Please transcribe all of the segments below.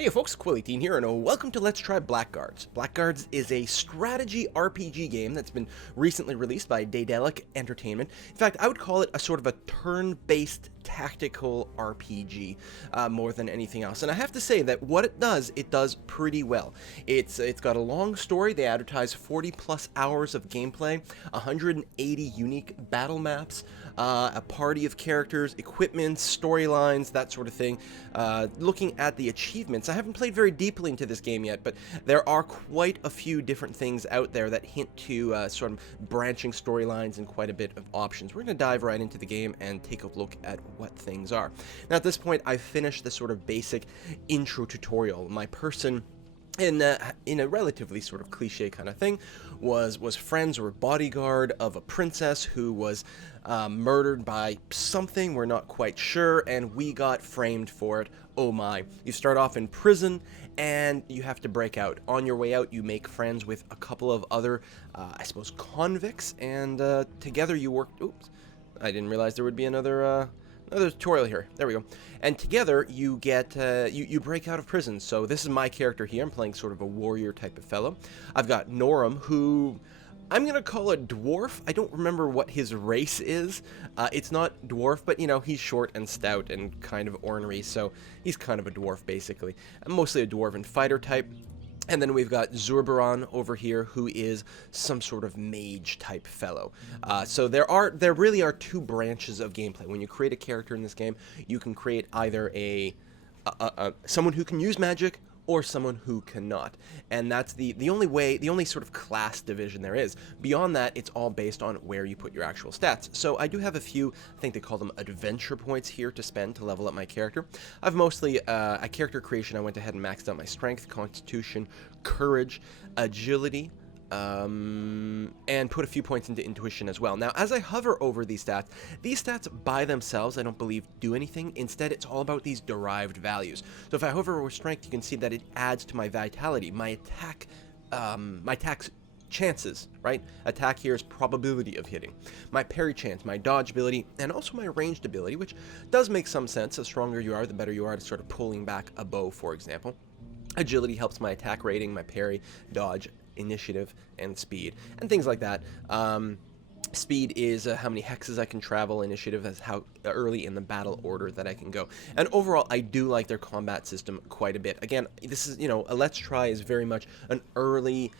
Hey folks, Quilly here, and welcome to Let's Try Blackguards. Blackguards is a strategy RPG game that's been recently released by Daedalic Entertainment. In fact, I would call it a sort of a turn-based tactical RPG more than anything else. And I have to say that what it does pretty well. It's got a long story. They advertise 40 plus hours of gameplay, 180 unique battle maps, a party of characters, equipment, storylines, that sort of thing. Looking at the achievements, I haven't played very deeply into this game yet, but there are quite a few different things out there that hint to sort of branching storylines and quite a bit of options. We're going to dive right into the game and take a look at what things are. Now, at this point, I've finished the sort of basic intro tutorial. My person, in a relatively sort of cliche kind of thing, was friends or bodyguard of a princess who was murdered by something, we're not quite sure, and we got framed for it. Oh my. You start off in prison, and you have to break out. On your way out, you make friends with a couple of other, I suppose, convicts, and together you work... Oops. I didn't realize there would be another tutorial here. There we go. And together you get you break out of prison. So this is my character here. I'm playing sort of a warrior type of fellow. I've got Norum, who I'm gonna call a dwarf. I don't remember what his race is. It's not dwarf, but you know, he's short and stout and kind of ornery, so he's kind of a dwarf basically. I'm mostly a dwarven fighter type. And then we've got Zurbaron over here, who is some sort of mage type fellow. So there really are two branches of gameplay. When you create a character in this game, you can create either someone who can use magic or someone who cannot. And that's the only sort of class division there is. Beyond that, it's all based on where you put your actual stats. So I do have a few, I think they call them adventure points here to spend to level up my character. I've mostly, a character creation, I went ahead and maxed out my strength, constitution, courage, agility, and put a few points into intuition as well. Now, as I hover over these stats by themselves, I don't believe do anything. Instead, it's all about these derived values. So if I hover over strength, you can see that it adds to my vitality, my attack's chances, right? Attack here is probability of hitting. My parry chance, my dodge ability, and also my ranged ability, which does make some sense. The stronger you are, the better you are at sort of pulling back a bow, for example. Agility helps my attack rating, my parry, dodge, initiative, and speed, and things like that. Speed is how many hexes I can travel. Initiative is how early in the battle order that I can go. And overall, I do like their combat system quite a bit. Again, this is, you know, a Let's Try is very much an early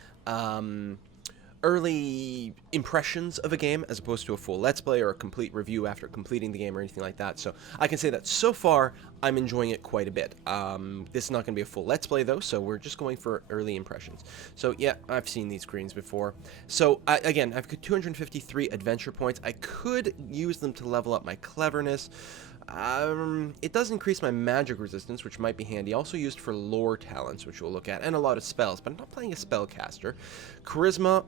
impressions of a game as opposed to a full Let's Play or a complete review after completing the game or anything like that. So I can say that so far I'm enjoying it quite a bit. This is not going to be a full Let's Play though, so we're just going for early impressions. So yeah, I've seen these screens before. So again, I've got 253 adventure points. I could use them to level up my cleverness. It does increase my magic resistance, which might be handy. Also used for lore talents, which we'll look at, and a lot of spells, but I'm not playing a spellcaster. Charisma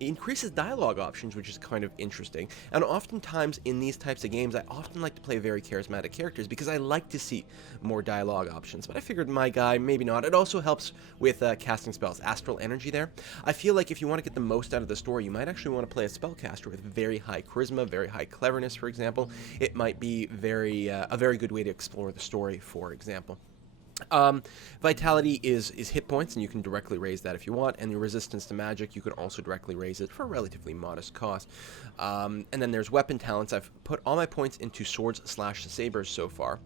increases dialogue options, which is kind of interesting. And oftentimes in these types of games, I often like to play very charismatic characters because I like to see more dialogue options. But I figured my guy, maybe not. It also helps with casting spells. Astral energy there. I feel like if you want to get the most out of the story, you might actually want to play a spellcaster with very high charisma, very high cleverness, for example. It might be a very good way to explore the story, for example. Vitality is hit points, and you can directly raise that if you want, and your resistance to magic, you can also directly raise it for a relatively modest cost. And then there's weapon talents. I've put all my points into swords / sabers so far,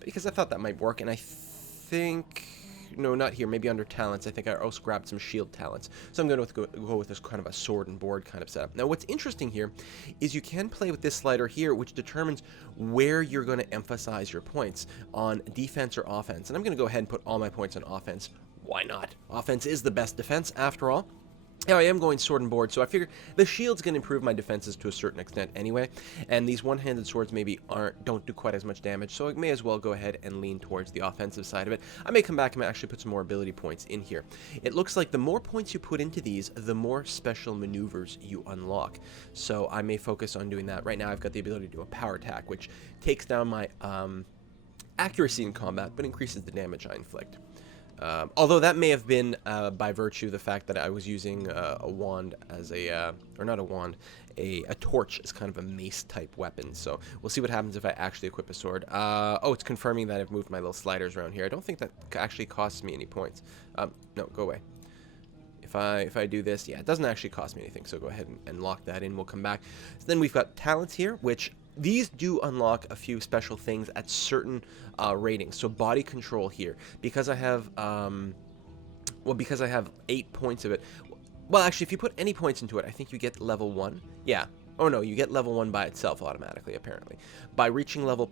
because I thought that might work, and I think... No, not here. Maybe under talents. I think I also grabbed some shield talents. So I'm going to go with this kind of a sword and board kind of setup. Now, what's interesting here is you can play with this slider here, which determines where you're going to emphasize your points on defense or offense. And I'm going to go ahead and put all my points on offense. Why not? Offense is the best defense, after all. Now, I am going sword and board, so I figure the shield's going to improve my defenses to a certain extent anyway, and these one-handed swords maybe don't do quite as much damage, so I may as well go ahead and lean towards the offensive side of it. I may come back and actually put some more ability points in here. It looks like the more points you put into these, the more special maneuvers you unlock, so I may focus on doing that. Right now, I've got the ability to do a power attack, which takes down my accuracy in combat, but increases the damage I inflict. Although that may have been by virtue of the fact that I was using a wand as or not a wand, a torch as kind of a mace type weapon. So we'll see what happens if I actually equip a sword. Oh, it's confirming that I've moved my little sliders around here. I don't think that actually costs me any points. No, go away. If I do this, yeah, it doesn't actually cost me anything. So go ahead and lock that in. We'll come back. So then we've got talents here, which these do unlock a few special things at certain ratings. So body control here, because I have because I have 8 points of it. Well, actually, if you put any points into it, I think you get level 1. Yeah. Oh no, you get level 1 by itself automatically, apparently. By reaching level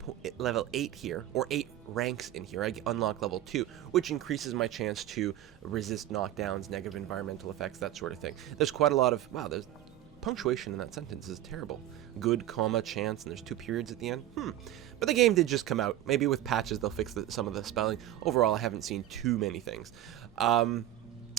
8 here, or 8 ranks in here, I unlock level 2, which increases my chance to resist knockdowns, negative environmental effects, that sort of thing. There's quite a lot of, wow, there's punctuation in that sentence is terrible. Good, comma, chance, and there's 2 periods at the end. But the game did just come out. Maybe with patches they'll fix some of the spelling. Overall, I haven't seen too many things.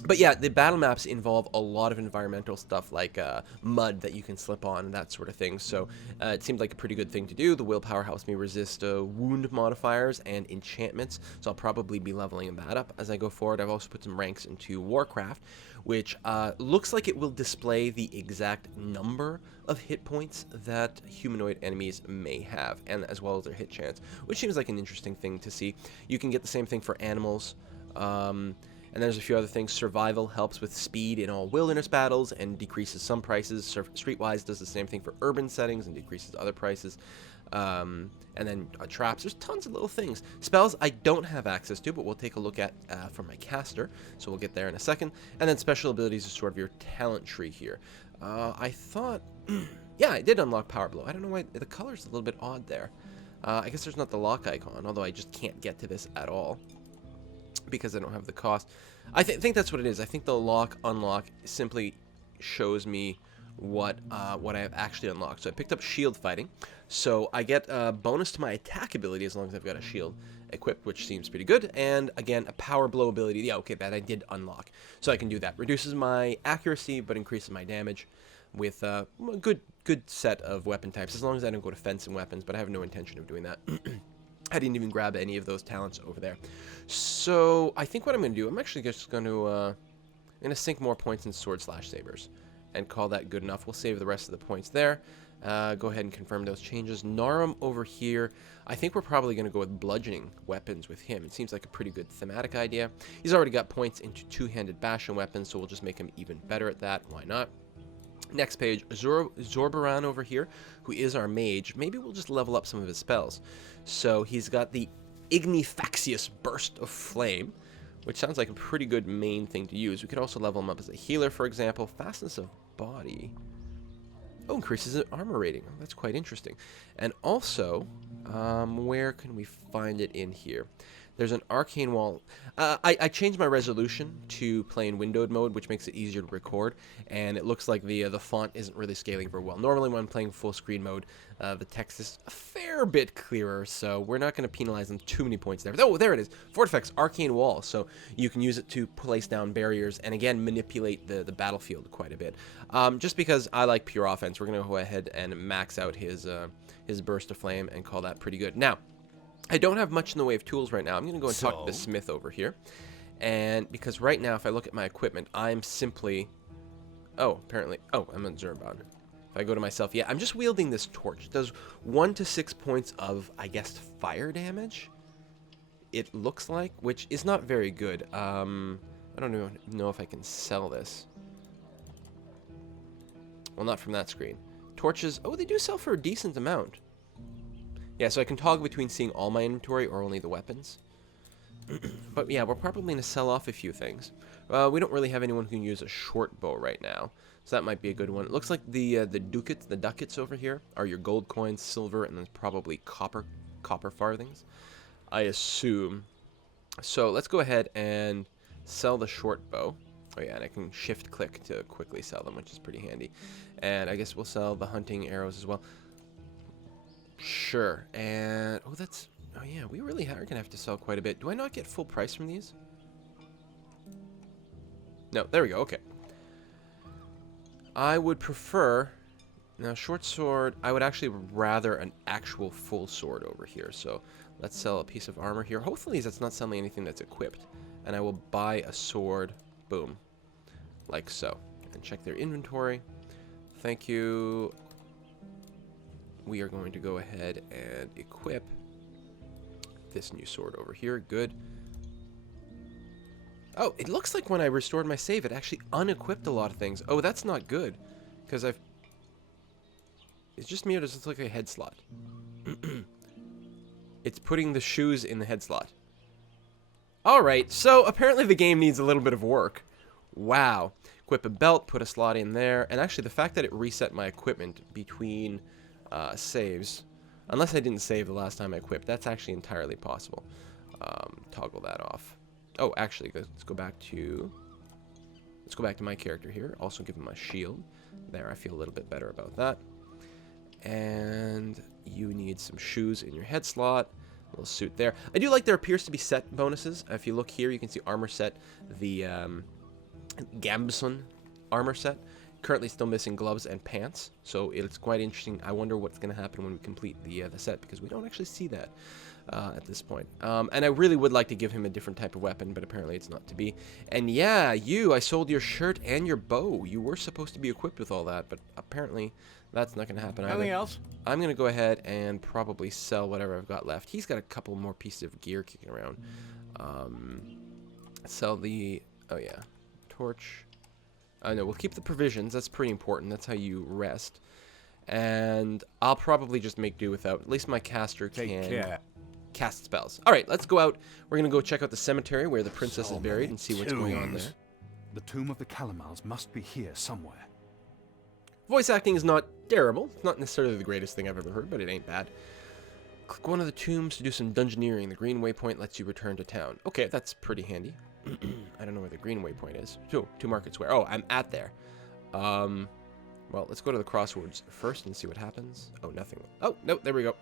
But yeah, the battle maps involve a lot of environmental stuff like mud that you can slip on and that sort of thing. So it seemed like a pretty good thing to do. The willpower helps me resist wound modifiers and enchantments. So I'll probably be leveling that up as I go forward. I've also put some ranks into Warcraft, which looks like it will display the exact number of hit points that humanoid enemies may have, and as well as their hit chance, which seems like an interesting thing to see. You can get the same thing for animals. And there's a few other things. Survival helps with speed in all wilderness battles and decreases some prices. Streetwise does the same thing for urban settings and decreases other prices. And then traps. There's tons of little things. Spells I don't have access to, but we'll take a look at from my caster. So we'll get there in a second. And then special abilities is sort of your talent tree here. I thought... yeah, I did unlock Power Blow. I don't know why the color's a little bit odd there. I guess there's not the lock icon, although I just can't get to this at all because I don't have the cost. I think that's what it is. I think the unlock simply shows me what I have actually unlocked. So I picked up shield fighting, so I get a bonus to my attack ability as long as I've got a shield equipped, which seems pretty good. And again, a power blow ability. Yeah, okay, that I did unlock, so I can do that. Reduces my accuracy but increases my damage with a good set of weapon types, as long as I don't go to fencing weapons, but I have no intention of doing that. I didn't even grab any of those talents over there. So I think what I'm going to do, I'm actually just going to sink more points in sword/sabers and call that good enough. We'll save the rest of the points there. Go ahead and confirm those changes. Narum over here, I think we're probably going to go with bludgeoning weapons with him. It seems like a pretty good thematic idea. He's already got points into two-handed bashing weapons, so we'll just make him even better at that. Why not? Next page, Zorbaran over here, who is our mage. Maybe we'll just level up some of his spells. So he's got the Ignifaxious Burst of Flame, which sounds like a pretty good main thing to use. We could also level him up as a healer, for example. Fastness of Body. Oh, increases his armor rating. Oh, that's quite interesting. And also, where can we find it in here? There's an arcane wall. I changed my resolution to play in windowed mode, which makes it easier to record, and it looks like the font isn't really scaling very well. Normally when I'm playing full screen mode, the text is a fair bit clearer, so we're not going to penalize them too many points there. Oh, there it is. Fortifex Arcane Wall, so you can use it to place down barriers and again manipulate the battlefield quite a bit. Just because I like pure offense, we're going to go ahead and max out his Burst of Flame and call that pretty good. Now, I don't have much in the way of tools right now. I'm going to go and talk to the smith over here. And because right now, if I look at my equipment, I'm simply... Oh, apparently... Oh, I'm on Zerban. If I go to myself, yeah, I'm just wielding this torch. It does 1 to 6 points of, I guess, fire damage, it looks like, which is not very good. I don't even know if I can sell this. Well, not from that screen. Torches... Oh, they do sell for a decent amount. Yeah, so I can toggle between seeing all my inventory or only the weapons. But yeah, we're probably going to sell off a few things. We don't really have anyone who can use a short bow right now, so that might be a good one. It looks like the ducats over here are your gold coins, silver, and then probably copper farthings, I assume. So let's go ahead and sell the short bow. Oh yeah, and I can shift click to quickly sell them, which is pretty handy. And I guess we'll sell the hunting arrows as well. Sure, and oh yeah, we really are gonna have to sell quite a bit. Do I not get full price from these? No, there we go. Okay. I would prefer now short sword. I would actually rather an actual full sword over here. So let's sell a piece of armor here. Hopefully, that's not selling anything that's equipped. and I will buy a sword. Boom. Like so. And check their inventory. Thank you. We are going to go ahead and equip this new sword over here. Good. Oh, it looks like when I restored my save, it actually unequipped a lot of things. Oh, that's not good. Because I've... It's just me, or does it look like a head slot? It's putting the shoes in the head slot. Alright, so apparently the game needs a little bit of work. Wow. Equip a belt, put a slot in there. And actually, the fact that it reset my equipment between saves, unless I didn't save the last time I equipped, that's actually entirely possible. Toggle that off. Oh, actually, let's go back to my character here. Also give him my shield. There, I feel a little bit better about that. And you need some shoes in your head slot. A little suit there. I do like there appears to be set bonuses. If you look here, you can see armor set, the Gambson armor set. Currently still missing gloves and pants, so it's quite interesting. I wonder what's going to happen when we complete the set, because we don't actually see that at this point. And I really would like to give him a different type of weapon, but apparently it's not to be. And yeah, I sold your shirt and your bow. You were supposed to be equipped with all that, but apparently that's not going to happen either. Anything else? I'm going to go ahead and probably sell whatever I've got left. He's got a couple more pieces of gear kicking around. Sell the... Oh, yeah. Torch. No, we'll keep the provisions. That's pretty important. That's how you rest. And I'll probably just make do without. At least my caster can cast spells. All right, let's go out. We're going to go check out the cemetery where the princess is buried and see what's going on there. The tomb of the Calamals must be here somewhere. Voice acting is not terrible. It's not necessarily the greatest thing I've ever heard, but it ain't bad. Click one of the tombs to do some dungeoneering. The green waypoint lets you return to town. Okay, that's pretty handy. I don't know where the green waypoint is. To Market Square. Oh, I'm at there. Well, let's go to the crossroads first and see what happens. Oh, nothing. Oh, no, there we go.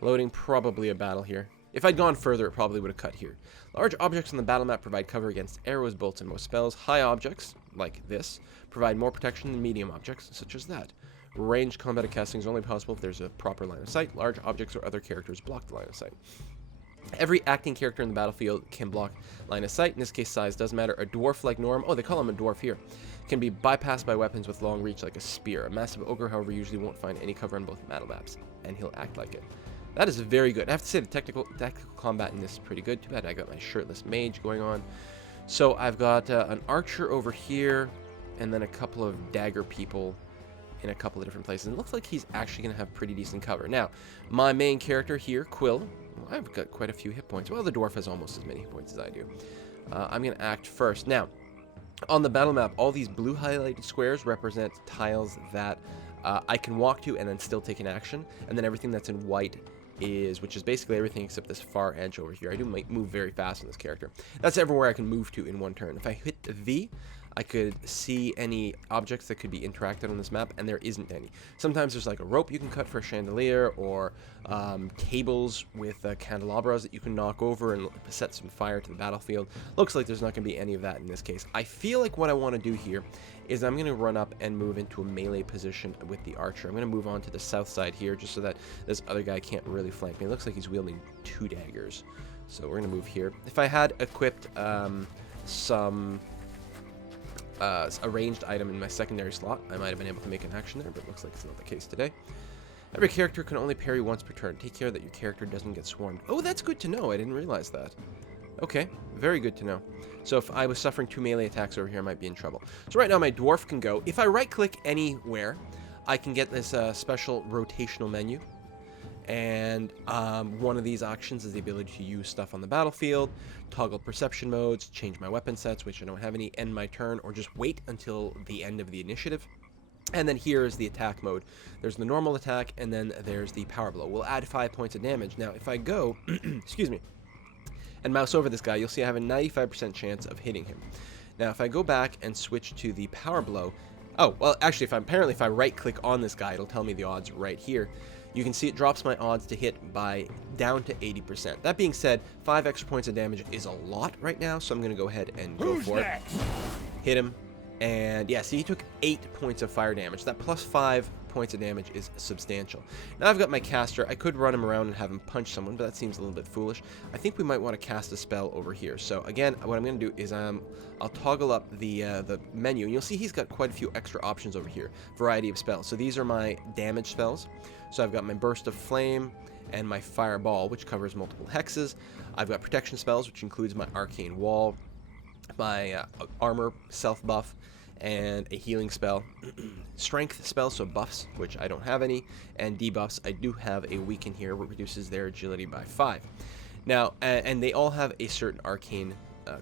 Loading, probably a battle here. If I'd gone further, it probably would have cut here. Large objects on the battle map provide cover against arrows, bolts, and most spells. High objects, like this, provide more protection than medium objects, such as that. Ranged combat casting is only possible if there's a proper line of sight. Large objects or other characters block the line of sight. Every acting character in the battlefield can block line of sight. In this case, size does matter. A dwarf like Norm, oh, they call him a dwarf here, can be bypassed by weapons with long reach like a spear. A massive ogre, however, usually won't find any cover on both battle maps, and he'll act like it. That is very good. I have to say the tactical combat in this is pretty good. Too bad I got my shirtless mage going on. So I've got an archer over here, and then a couple of dagger people in a couple of different places. And it looks like he's actually going to have pretty decent cover. Now, my main character here, Quill, well, I've got quite a few hit points. Well, the dwarf has almost as many hit points as I do. I'm going to act first. Now, on the battle map, all these blue highlighted squares represent tiles that I can walk to and then still take an action. And then everything that's in white which is basically everything except this far edge over here. I do move very fast on this character. That's everywhere I can move to in one turn. If I hit V, I could see any objects that could be interacted on this map, and there isn't any. Sometimes there's like a rope you can cut for a chandelier, or cables with candelabras that you can knock over and set some fire to the battlefield. Looks like there's not going to be any of that in this case. I feel like what I want to do here is I'm going to run up and move into a melee position with the archer. I'm going to move on to the south side here just so that this other guy can't really flank me. It looks like he's wielding 2 daggers. So we're going to move here. If I had equipped some a ranged item in my secondary slot, I might have been able to make an action there, but it looks like it's not the case today. Every character can only parry once per turn. Take care that your character doesn't get swarmed. Oh, that's good to know. I didn't realize that. Okay, very good to know. So if I was suffering 2 melee attacks over here, I might be in trouble. So right now my dwarf can go. If I right-click anywhere, I can get this special rotational menu. And one of these actions is the ability to use stuff on the battlefield, toggle perception modes, change my weapon sets, which I don't have any, end my turn, or just wait until the end of the initiative. And then here is the attack mode. There's the normal attack, and then there's the power blow. We'll add 5 points of damage. Now, if I go, excuse me, and mouse over this guy, you'll see I have a 95% chance of hitting him. Now, if I go back and switch to the power blow, oh, well, actually, if I right-click on this guy, it'll tell me the odds right here. You can see it drops my odds to hit by down to 80%. That being said, 5 extra points of damage is a lot right now, so I'm going to go ahead and go for it. Hit him. And yeah, see, he took 8 points of fire damage. That plus 5 points of damage is substantial. Now I've got my caster. I could run him around and have him punch someone, but that seems a little bit foolish. I think we might want to cast a spell over here. So again, what I'm going to do is I'll toggle up the menu, and you'll see he's got quite a few extra options over here. Variety of spells. So these are my damage spells. So I've got my Burst of Flame and my Fireball, which covers multiple hexes. I've got protection spells, which includes my Arcane Wall, my armor self-buff, and a healing spell. Strength spells, so buffs, which I don't have any, and debuffs. I do have a weaken here, which reduces their agility by 5. Now, and they all have a certain arcane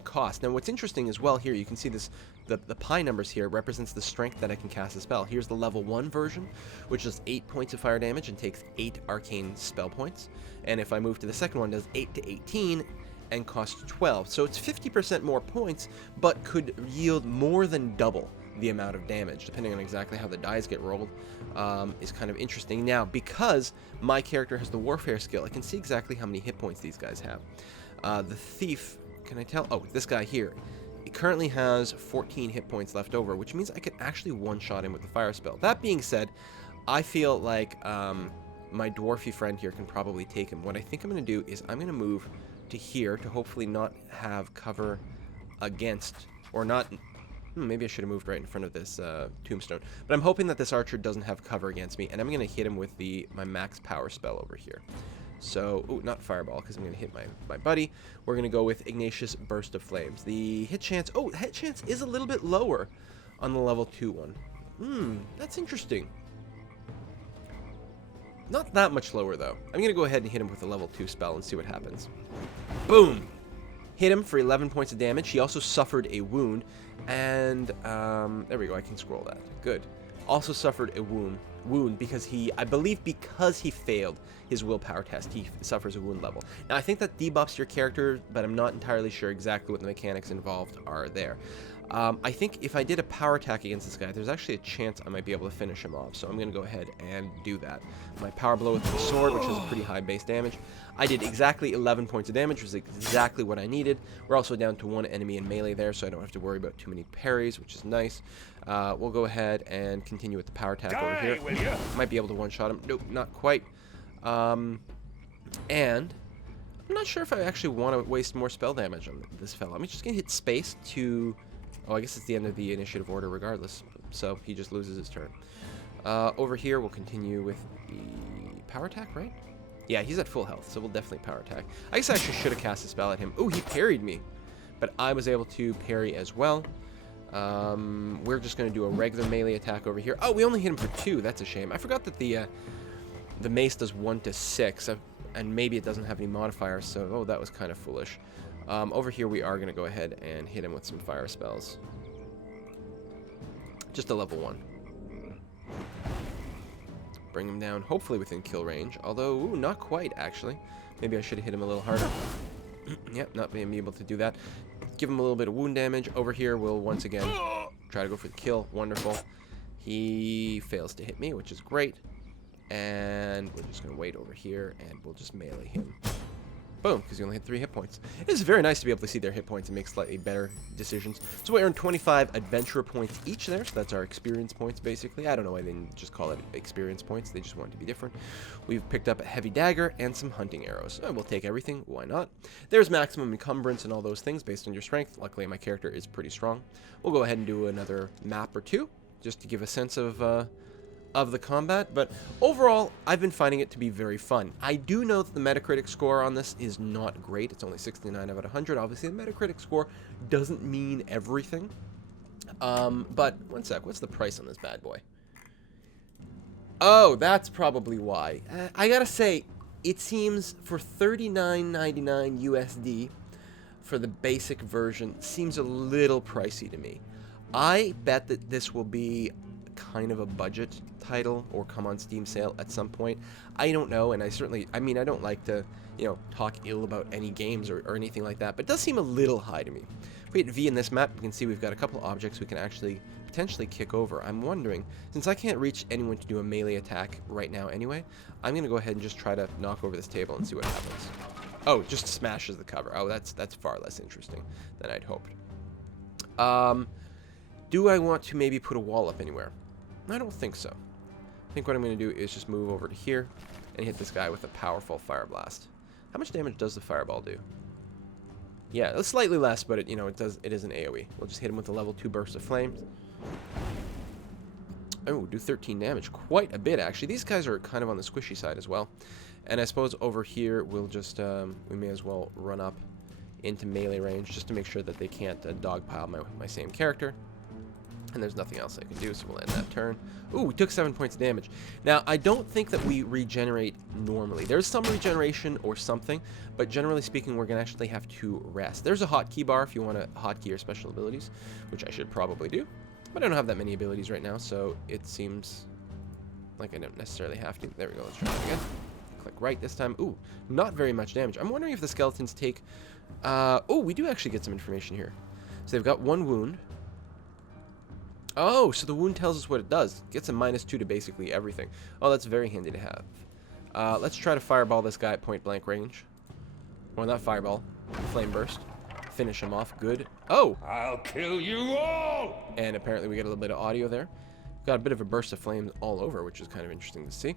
cost. Now, what's interesting as well here, you can see this, the pi numbers here represents the strength that I can cast a spell. Here's the level 1 version, which does 8 points of fire damage and takes 8 arcane spell points. And if I move to the second one, it does 8 to 18 and costs 12. So it's 50% more points, but could yield more than double the amount of damage, depending on exactly how the dice get rolled. Is kind of interesting. Now, because my character has the warfare skill, I can see exactly how many hit points these guys have. The thief, can I tell? Oh, this guy here. He currently has 14 hit points left over, which means I could actually one-shot him with the fire spell. That being said, I feel like my dwarfy friend here can probably take him. What I think I'm going to do is I'm going to move to here to hopefully not have cover against, or not, maybe I should have moved right in front of this tombstone, but I'm hoping that this archer doesn't have cover against me, and I'm going to hit him with my max power spell over here. So, not fireball, because I'm going to hit my buddy. We're going to go with Ignatius Burst of Flames. The hit chance, hit chance is a little bit lower on the level 2 one. That's interesting. Not that much lower, though. I'm going to go ahead and hit him with a level 2 spell and see what happens. Boom! Hit him for 11 points of damage. He also suffered a wound. And, there we go. I can scroll that. Good. Also suffered a wound because I believe because he failed his willpower test, he suffers a wound level. Now, I think that debuffs your character, but I'm not entirely sure exactly what the mechanics involved are there. I think if I did a power attack against this guy, there's actually a chance I might be able to finish him off. So I'm going to go ahead and do that. My power blow with my sword, which has pretty high base damage. I did exactly 11 points of damage, which is exactly what I needed. We're also down to 1 enemy in melee there, so I don't have to worry about too many parries, which is nice. We'll go ahead and continue with the power attack over here. Might be able to one-shot him. Nope, not quite. And I'm not sure if I actually want to waste more spell damage on this fella. I'm just going to hit space to... Oh, I guess it's the end of the initiative order regardless. So he just loses his turn. Over here, we'll continue with the power attack, right? Yeah, he's at full health, so we'll definitely power attack. I guess I actually should have cast a spell at him. Ooh, he parried me. But I was able to parry as well. We're just going to do a regular melee attack over here. Oh, we only hit him for 2. That's a shame. I forgot that the mace does 1 to 6. And maybe it doesn't have any modifiers, so that was kind of foolish. Over here we are going to go ahead and hit him with some fire spells. Just a level 1. Bring him down, hopefully within kill range. Although, not quite, actually. Maybe I should have hit him a little harder. Yep, not being able to do that. Give him a little bit of wound damage. Over here, we'll once again try to go for the kill. Wonderful. He fails to hit me, which is great. And we're just going to wait over here, and we'll just melee him. Boom, because he only had 3 hit points. It's very nice to be able to see their hit points and make slightly better decisions. So we earned 25 adventurer points each there, so that's our experience points, basically. I don't know why they didn't just call it experience points. They just wanted to be different. We've picked up a heavy dagger and some hunting arrows. We'll take everything. Why not? There's maximum encumbrance and all those things based on your strength. Luckily, my character is pretty strong. We'll go ahead and do another map or 2, just to give a sense of the combat, but overall, I've been finding it to be very fun. I do know that the Metacritic score on this is not great. It's only 69 out of 100. Obviously, the Metacritic score doesn't mean everything. But, one sec, what's the price on this bad boy? Oh, that's probably why. I gotta say, it seems for $39.99 USD for the basic version, seems a little pricey to me. I bet that this will be kind of a budget title or come on Steam sale at some point. I don't know, and I don't like to, talk ill about any games or anything like that, but it does seem a little high to me. If we hit V in this map, we can see we've got a couple objects we can actually potentially kick over. I'm wondering, since I can't reach anyone to do a melee attack right now anyway, I'm going to go ahead and just try to knock over this table and see what happens. Oh, it just smashes the cover. Oh, that's far less interesting than I'd hoped. Do I want to maybe put a wall up anywhere? I don't think so. I think what I'm going to do is just move over to here and hit this guy with a powerful fire blast. How much damage does the fireball do? Yeah, it's slightly less, but it is an AoE. We'll just hit him with a level 2 burst of flames. Oh, do 13 damage. Quite a bit, actually. These guys are kind of on the squishy side as well. And I suppose over here, we'll just, we may as well run up into melee range just to make sure that they can't dogpile my same character. And there's nothing else I can do, so we'll end that turn. Ooh, we took 7 points of damage. Now, I don't think that we regenerate normally. There's some regeneration or something, but generally speaking, we're going to actually have to rest. There's a hotkey bar if you want to hotkey your special abilities, which I should probably do. But I don't have that many abilities right now, so it seems like I don't necessarily have to. There we go, let's try it again. Click right this time. Ooh, not very much damage. I'm wondering if the skeletons take... oh, we do actually get some information here. So they've got 1 wound. Oh, so the wound tells us what it does. It gets a -2 to basically everything. Oh, that's very handy to have. Let's try to fireball this guy at point blank range. Or not fireball. Flame burst. Finish him off. Good. Oh! I'll kill you all! And apparently we get a little bit of audio there. Got a bit of a burst of flames all over, which is kind of interesting to see.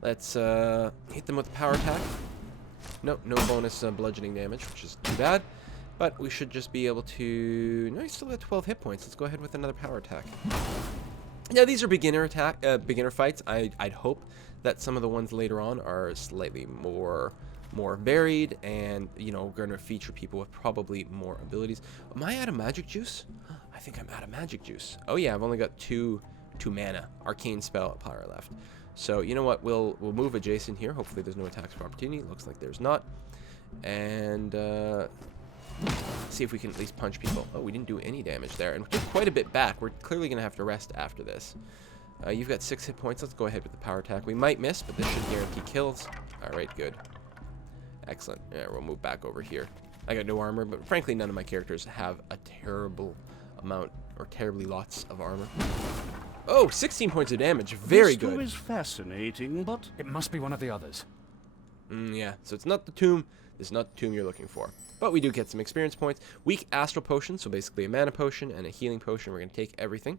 Let's hit them with the power attack. Nope, no bonus bludgeoning damage, which is too bad. But we should just be able to... No, he's still got 12 hit points. Let's go ahead with another power attack. Now, these are beginner fights. I'd hope that some of the ones later on are slightly more varied and, going to feature people with probably more abilities. Am I out of magic juice? I think I'm out of magic juice. Oh, yeah, I've only got two mana. Arcane spell power left. So, you know what? We'll move adjacent here. Hopefully there's no attacks of opportunity. Looks like there's not. And... see if we can at least punch people. Oh, we didn't do any damage there. And we took quite a bit back. We're clearly going to have to rest after this. You've got 6 hit points. Let's go ahead with the power attack. We might miss, but this should guarantee kills. Alright, good. Excellent. Yeah, we'll move back over here. I got no armor, but frankly, none of my characters have a terrible amount, or terribly lots of armor. Oh, 16 points of damage. Very good. This is fascinating, but... It must be one of the others. Yeah, so it's not the tomb. This is not the tomb you're looking for. But we do get some experience points. Weak astral potion, so basically a mana potion and a healing potion. We're going to take everything.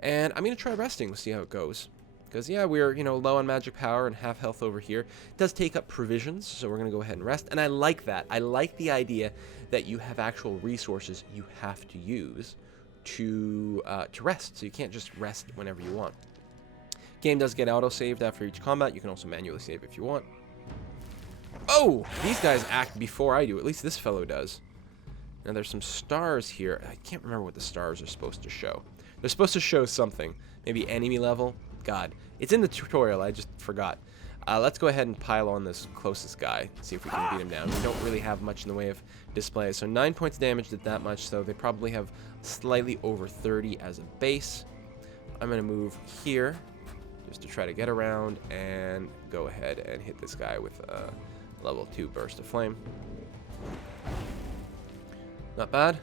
And I'm going to try resting. We'll see how it goes. Because, yeah, we're, low on magic power and half health over here. It does take up provisions, so we're going to go ahead and rest. And I like that. I like the idea that you have actual resources you have to use to rest. So you can't just rest whenever you want. Game does get auto-saved after each combat. You can also manually save if you want. Oh! These guys act before I do. At least this fellow does. Now, there's some stars here. I can't remember what the stars are supposed to show. They're supposed to show something. Maybe enemy level? God. It's in the tutorial. I just forgot. Let's go ahead and pile on this closest guy. See if we can beat him down. We don't really have much in the way of displays. So 9 points of damage did that much. So they probably have slightly over 30 as a base. I'm going to move here just to try to get around and go ahead and hit this guy with a level 2 burst of flame. Not bad.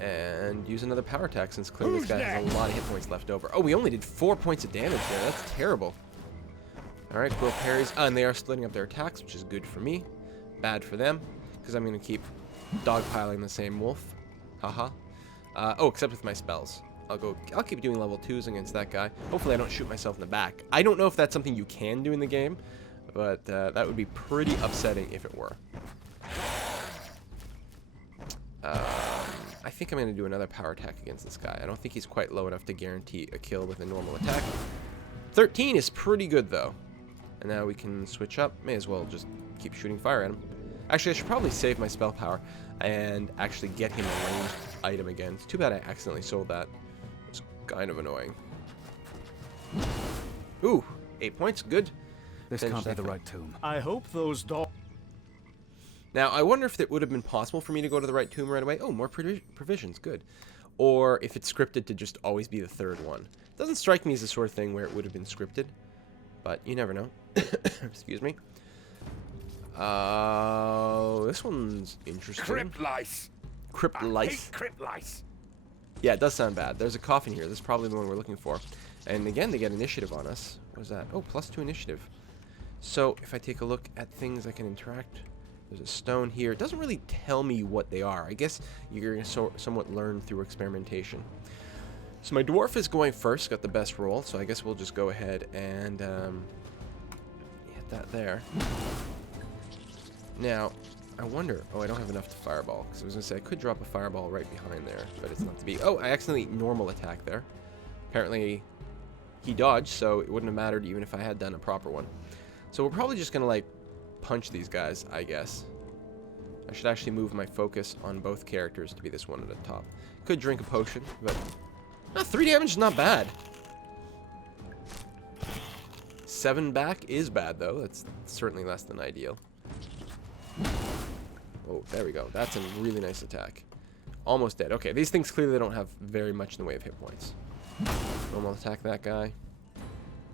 And use another power attack since clearly this guy has a lot of hit points left over. Oh, we only did 4 points of damage there. That's terrible. Alright, quill parries. And they are splitting up their attacks, which is good for me. Bad for them, because I'm going to keep dogpiling the same wolf. Haha. Oh, except with my spells. I'll keep doing level 2s against that guy. Hopefully I don't shoot myself in the back. I don't know if that's something you can do in the game, but that would be pretty upsetting if it were. I think I'm going to do another power attack against this guy. I don't think he's quite low enough to guarantee a kill with a normal attack. 13 is pretty good, though. And now we can switch up. May as well just keep shooting fire at him. Actually, I should probably save my spell power and actually get him a ranged item again. It's too bad I accidentally sold that. It's kind of annoying. Ooh, 8 points. Good. This can't be the right tomb. I hope those dogs... Now, I wonder if it would have been possible for me to go to the right tomb right away. Oh, more provisions. Good. Or if it's scripted to just always be the third one. It doesn't strike me as the sort of thing where it would have been scripted. But you never know. Excuse me. This one's interesting. Crypt lice. Crypt lice. I hate crypt lice. Yeah, it does sound bad. There's a coffin here. This is probably the one we're looking for. And again, they get initiative on us. What is that? Oh, +2 initiative. So, if I take a look at things I can interact... There's a stone here. It doesn't really tell me what they are. I guess you're going to somewhat learn through experimentation. So my dwarf is going first, got the best roll, so I guess we'll just go ahead and hit that there. Now, I wonder... Oh, I don't have enough to fireball, because I was going to say I could drop a fireball right behind there, but it's not to be. Oh, I accidentally normal attack there. Apparently, he dodged, so it wouldn't have mattered even if I had done a proper one. So we're probably just going to, like, punch these guys, I guess. I should actually move my focus on both characters to be this one at the top. Could drink a potion, but... 3 damage is not bad. 7 back is bad, though. That's certainly less than ideal. Oh, there we go. That's a really nice attack. Almost dead. Okay, these things clearly don't have very much in the way of hit points. Normal attack that guy.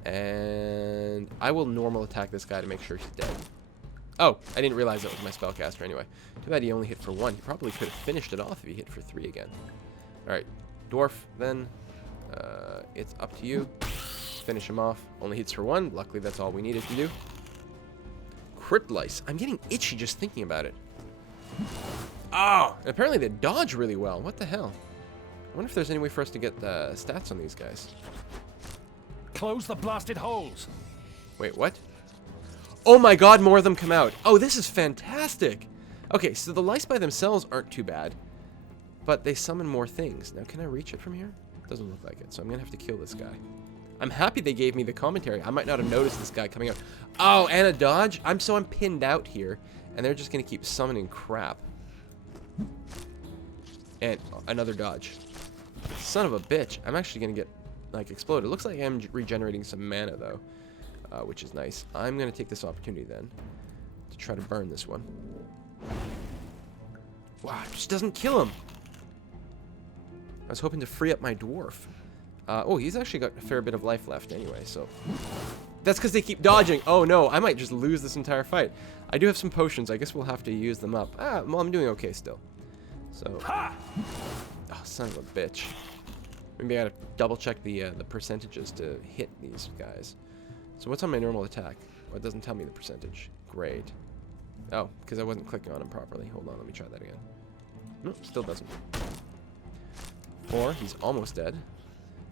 And I will normal attack this guy to make sure he's dead. Oh, I didn't realize that was my spellcaster anyway. Too bad he only hit for 1. He probably could have finished it off if he hit for 3 again. Alright, dwarf then. It's up to you. Finish him off. Only hits for 1. Luckily, that's all we needed to do. Crypt lice. I'm getting itchy just thinking about it. Oh, and apparently they dodge really well. What the hell? I wonder if there's any way for us to get the stats on these guys. Close the blasted holes. Wait, what? Oh my god, more of them come out. Oh, this is fantastic. Okay, so the lice by themselves aren't too bad, but they summon more things. Now, can I reach it from here? Doesn't look like it, so I'm gonna have to kill this guy. I'm happy they gave me the commentary. I might not have noticed this guy coming out. Oh, and a dodge? I'm pinned out here, and they're just gonna keep summoning crap. And another dodge. Son of a bitch. I'm actually gonna get, like, exploded. It looks like I'm regenerating some mana, though, which is nice. I'm gonna take this opportunity, then, to try to burn this one. Wow, it just doesn't kill him. I was hoping to free up my dwarf. Oh, he's actually got a fair bit of life left anyway, so... That's because they keep dodging. Oh, no, I might just lose this entire fight. I do have some potions. I guess we'll have to use them up. Ah, well, I'm doing okay still. So... Oh, son of a bitch. Maybe I gotta double-check the percentages to hit these guys. So what's on my normal attack? Well, it doesn't tell me the percentage. Great. Oh, because I wasn't clicking on him properly. Hold on, let me try that again. Nope, still doesn't. 4, he's almost dead.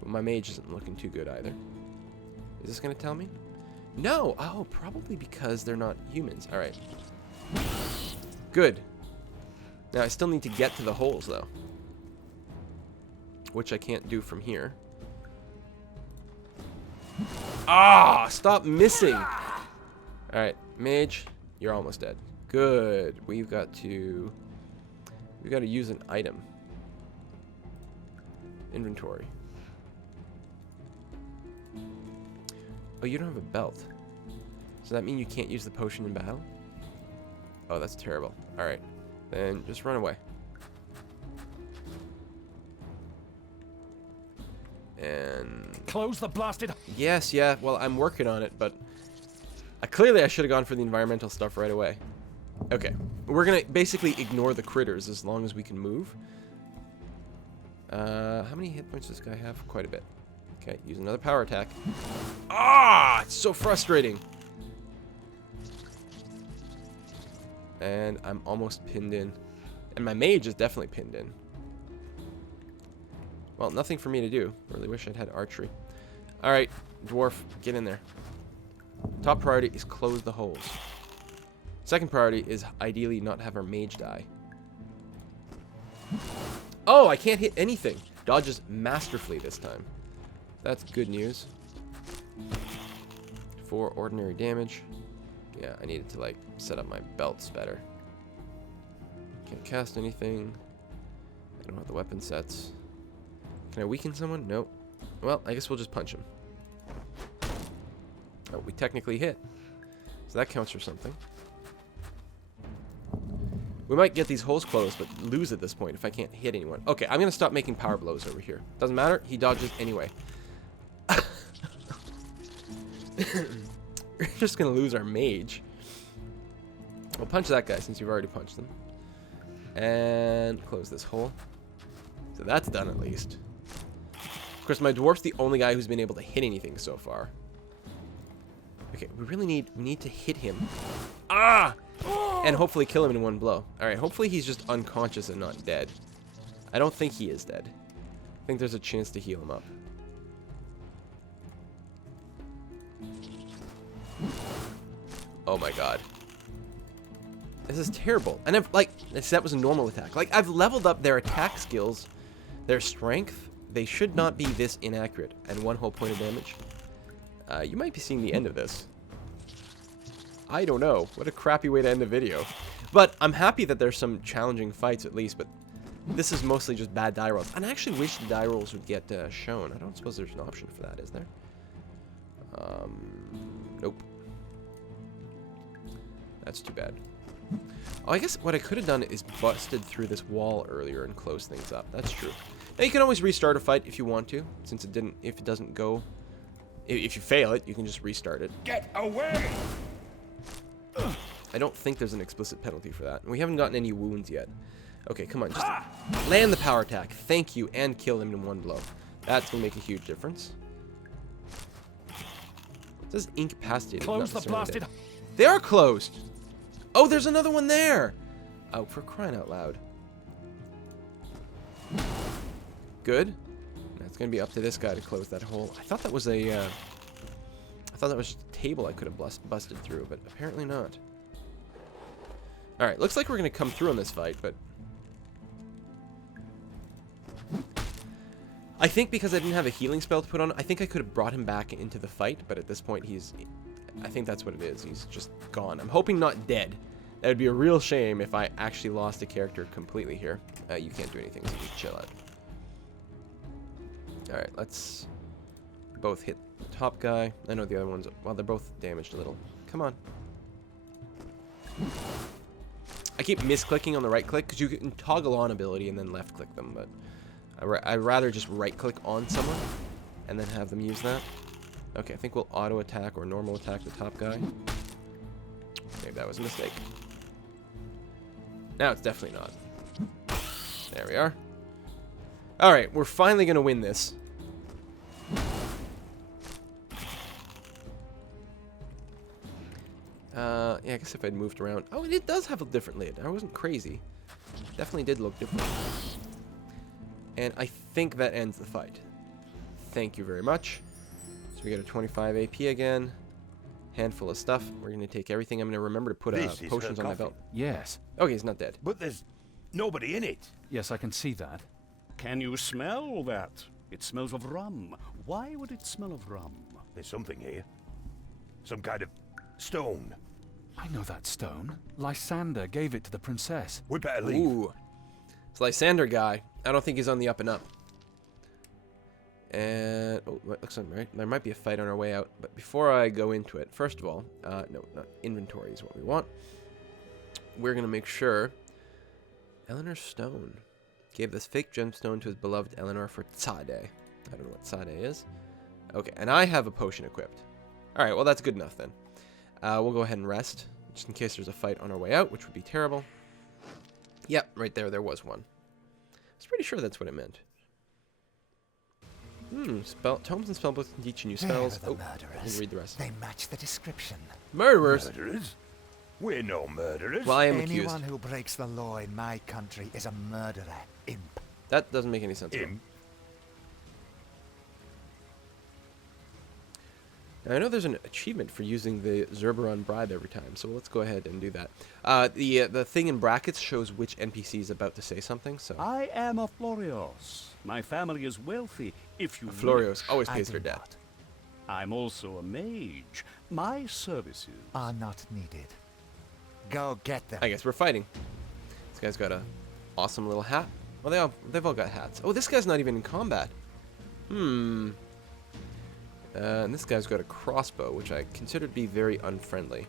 But my mage isn't looking too good either. Is this going to tell me? No! Oh, probably because they're not humans. Alright. Good. Now, I still need to get to the holes, though. Which I can't do from here. Ah! Stop missing! Alright, mage, you're almost dead. Good. We've got to use an item. Inventory. Oh, you don't have a belt. Does that mean you can't use the potion in battle? Oh, that's terrible. Alright. Then just run away. And... Close the blasted... Yes, yeah. Well, I'm working on it, but... clearly I should have gone for the environmental stuff right away. Okay. We're gonna basically ignore the critters as long as we can move. How many hit points does this guy have? Quite a bit. Okay, use another power attack. Ah! It's so frustrating. And I'm almost pinned in. And my mage is definitely pinned in. Well, nothing for me to do. Really wish I'd had archery. Alright, dwarf, get in there. Top priority is close the holes. Second priority is ideally not have our mage die. Oh, I can't hit anything. Dodges masterfully this time. That's good news. 4 ordinary damage. Yeah, I needed to, like, set up my belts better. Can't cast anything. I don't have the weapon sets. Can I weaken someone? Nope. Well, I guess we'll just punch him. Oh, we technically hit. So that counts for something. We might get these holes closed, but lose at this point if I can't hit anyone. Okay, I'm going to stop making power blows over here. Doesn't matter. He dodges anyway. We're just going to lose our mage. We'll punch that guy since you've already punched him. And close this hole. So that's done at least. Of course, my dwarf's the only guy who's been able to hit anything so far. Okay, we need to hit him. Ah! And hopefully kill him in one blow. Alright, hopefully he's just unconscious and not dead. I don't think he is dead. I think there's a chance to heal him up. Oh my god. This is terrible. And I've, like, that was a normal attack. Like, I've leveled up their attack skills, their strength. They should not be this inaccurate. And 1 whole point of damage. You might be seeing the end of this. I don't know. What a crappy way to end the video. But I'm happy that there's some challenging fights at least, but this is mostly just bad die rolls. And I actually wish the die rolls would get shown. I don't suppose there's an option for that, is there? Nope. That's too bad. Oh, I guess what I could have done is busted through this wall earlier and closed things up. That's true. Now you can always restart a fight if you want to, since it didn't. If it doesn't go, if you fail it, you can just restart it. Get away! I don't think there's an explicit penalty for that. We haven't gotten any wounds yet. Okay, come on, just land the power attack. Thank you, and kill him in 1 blow. That's gonna make a huge difference. It says incapacitated. Close the blasted. They are closed. Oh, there's another one there. Oh, for crying out loud. Good. That's gonna be up to this guy to close that hole. I thought that was a. I thought that was just a table I could have busted through, but apparently not. All right, looks like we're gonna come through on this fight, but I think because I didn't have a healing spell to put on, I think I could have brought him back into the fight, but at this point I think that's what it is. He's just gone. I'm hoping not dead. That would be a real shame if I actually lost a character completely here. You can't do anything, so just chill out. Alright, let's both hit the top guy. I know the other ones, well, they're both damaged a little. Come on. I keep misclicking on the right click because you can toggle on ability and then left click them, but I'd rather just right click on someone and then have them use that. Okay, I think we'll auto attack or normal attack the top guy. Maybe that was a mistake. Now it's definitely not. There we are. Alright, we're finally going to win this. Yeah, I guess if I'd moved around. Oh, it does have a different lid. I wasn't crazy. Definitely did look different. And I think that ends the fight. Thank you very much. So we got a 25 AP again. Handful of stuff. We're going to take everything. I'm going to remember to put potions on my belt. Yes. Okay, he's not dead. But there's nobody in it. Yes, I can see that. Can you smell that? It smells of rum. Why would it smell of rum? There's something here. Some kind of stone. I know that stone. Lysander gave it to the princess. We better leave. Ooh. It's Lysander guy. I don't think he's on the up and up. And oh, looks like right. There might be a fight on our way out. But before I go into it, first of all, no, not inventory is what we want. We're gonna make sure. Eleanor Stone gave this fake gemstone to his beloved Eleanor for Tsade. I don't know what Tsade is. Okay, and I have a potion equipped. All right, well that's good enough then. We'll go ahead and rest, just in case there's a fight on our way out, which would be terrible. Yep, right there, there was one. I was pretty sure that's what it meant. Tomes and spellbooks can teach you new spells. They're the We'll murderers. read the rest. They match the description. Murderers? Murderers? We're no murderers. Well, I am Anyone accused. who breaks the law in my country is a murderer, imp. That doesn't make any sense. Him. Now, I know there's an achievement for using the Zerberon bribe every time, so let's go ahead and do that. The thing in brackets shows which NPC is about to say something, so... I am a Florios. My family is wealthy, if you Florios wish. always I pays do their debt. not. I'm also a mage. My services Are not needed. Go get them. I guess we're fighting. This guy's got a awesome little hat. Well, they've all got hats. Oh, this guy's not even in combat. And this guy's got a crossbow, which I consider to be very unfriendly.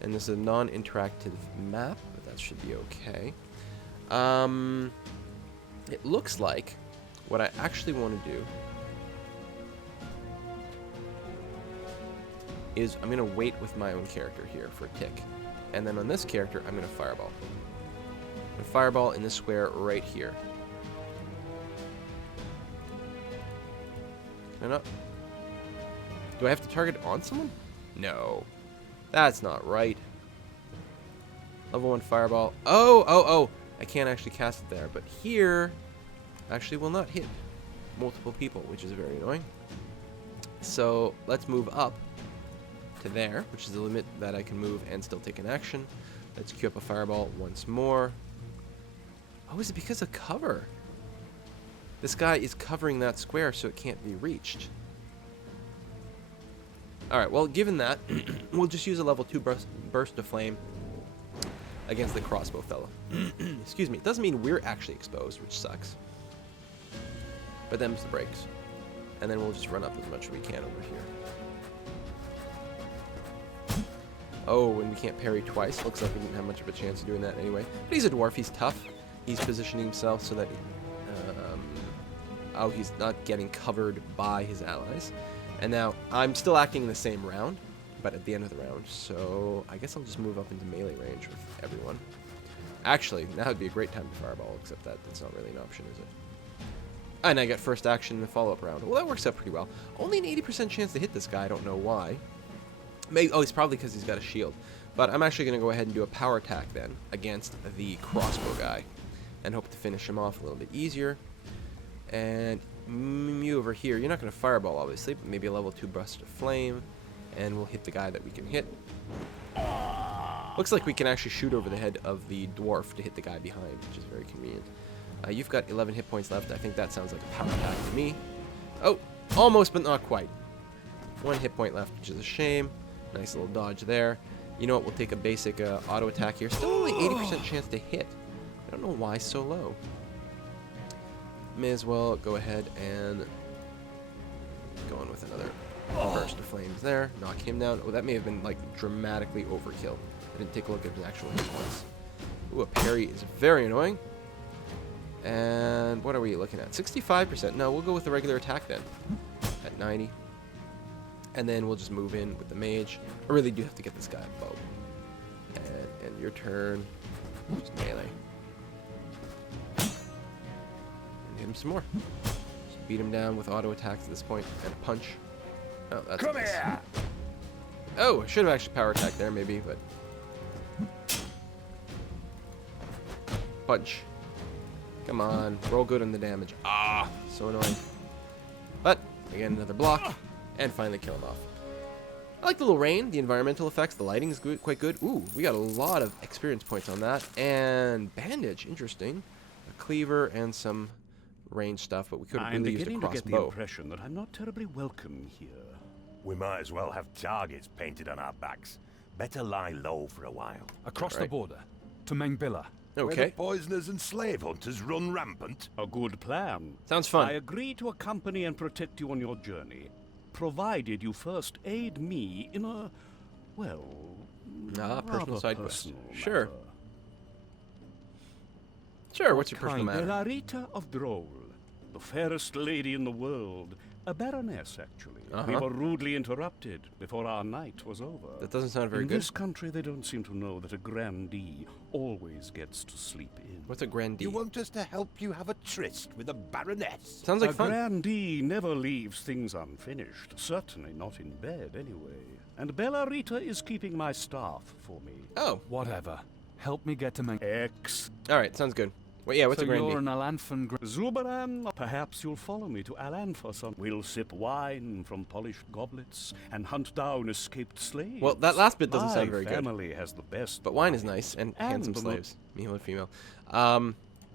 And this is a non-interactive map, but that should be okay. It looks like what I actually want to do is I'm going to wait with my own character here for a tick. And then on this character, I'm going to fireball. And fireball in this square right here. Can I not? Do I have to target on someone? No. That's not right. Level 1 fireball. Oh! I can't actually cast it there, but here actually will not hit. multiple people, which is very annoying. So let's move up to there, which is the limit that I can move and still take an action. Let's queue up a fireball once more. Oh, is it because of cover? This guy is covering that square so it can't be reached. Alright, well, given that, we'll just use a level 2 burst of flame against the crossbow fellow. Excuse me. It doesn't mean we're actually exposed, which sucks. But them's the breaks. And then we'll just run up as much as we can over here. Oh, and we can't parry twice. Looks like we didn't have much of a chance of doing that anyway. But he's a dwarf. He's tough. He's positioning himself so that oh, he's not getting covered by his allies. And now I'm still acting in the same round, but at the end of the round. So I guess I'll just move up into melee range with everyone. Actually, now would be a great time to fireball, except that that's not really an option, is it? And I get first action in the follow-up round. Well, that works out pretty well. Only an 80% chance to hit this guy. I don't know why. Maybe, oh, it's probably because he's got a shield. But I'm actually going to go ahead and do a power attack then against the crossbow guy and hope to finish him off a little bit easier. And you over here, you're not going to fireball, obviously, but maybe a level 2 burst of flame, and we'll hit the guy that we can hit. Looks like we can actually shoot over the head of the dwarf to hit the guy behind, which is very convenient. You've got 11 hit points left. I think that sounds like a power attack to me. Oh, almost, but not quite. 1 hit point left, which is a shame. Nice little dodge there. You know what? We'll take a basic auto attack here. Still only 80% chance to hit. I don't know why so low. May as well go ahead and go on with another burst of flames there. Knock him down. Oh, that may have been like dramatically overkill. I didn't take a look at his actual hit points. Ooh, a parry is very annoying. And what are we looking at? 65%. No, we'll go with the regular attack then. At 90. And then we'll just move in with the mage. I really do have to get this guy a bow. And your turn. Just melee. And hit him some more. Just beat him down with auto attacks at this point. And a punch. Oh, that's Come nice. here! Oh, I should have actually power attacked there maybe, but... Punch. Come on. Roll good on the damage. Ah, so annoying. But, again, another block. And finally kill him off. I like the little rain, the environmental effects, the lighting is good, quite good. Ooh, we got a lot of experience points on that. And bandage, interesting. A cleaver and some range stuff, but we could have I'm really used a beginning to get the crossbow. impression that I'm not terribly welcome here. We might as well have targets painted on our backs. Better lie low for a while. Across the Alright. border. To Mengbilla. Where the Okay, poisoners and slave hunters run rampant. A good plan. sounds fun. I agree to accompany and protect you on your journey, provided you first aid me in a, well, Personal rather side quest. personal Sure. matter. Sure, what's your personal kind? matter? Belarita of Droll, the fairest lady in the world, a baroness actually. We were rudely interrupted before our night was over. That doesn't sound very in good. this country, they don't seem to know that a grandee always gets to sleep in. What's a grandee? You want us to help you have a tryst with a baroness? Sounds like A fun. grandee never leaves things unfinished, certainly not in bed anyway. And Belarita is keeping my staff for me. Oh, Whatever. Help me get to Ex. alright, sounds good. Well, yeah, what's So a grandee? you're an Alanfan Zubaran, perhaps you'll follow me to Alan for some. We'll sip wine from polished goblets and hunt down escaped slaves. Well, that last bit doesn't sound My very good. family has the best. But wine is nice, and handsome the mo- slaves. Male and female.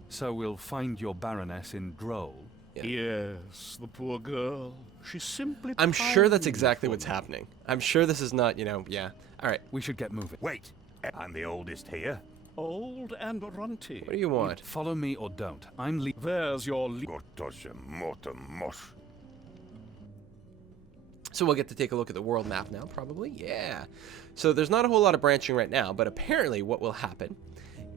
So we'll find your baroness in Droll. Yeah. Yes, the poor girl. She's simply. I'm sure that's pining exactly for what's me. happening. I'm sure this is not, yeah. Alright, We should get moving. Wait, I'm the oldest here. Old and runty. what do you want? Follow me or don't. I'm leaving. There's your Gortosha motomosh. So we'll get to take a look at the world map now, probably. Yeah. So there's not a whole lot of branching right now, but apparently what will happen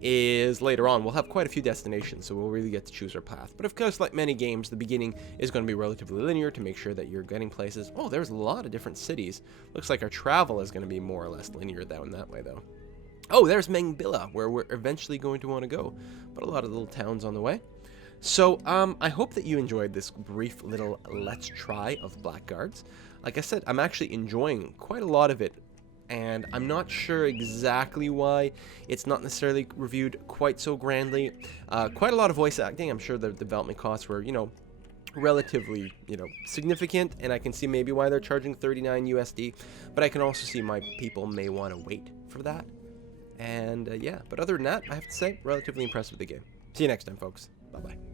is later on we'll have quite a few destinations, so we'll really get to choose our path. But of course, like many games, the beginning is going to be relatively linear to make sure that you're getting places. Oh, there's a lot of different cities. Looks like our travel is going to be more or less linear down that way, though. Oh, there's Mengbilla, where we're eventually going to want to go. But a lot of little towns on the way. So, I hope that you enjoyed this brief little Let's Try of Blackguards. Like I said, I'm actually enjoying quite a lot of it, and I'm not sure exactly why it's not necessarily reviewed quite so grandly. Quite a lot of voice acting. I'm sure the development costs were, relatively, you know, significant, and I can see maybe why they're charging 39 USD, but I can also see my people may want to wait for that. And yeah, but other than that, I have to say, relatively impressed with the game. See you next time, folks. Bye-bye.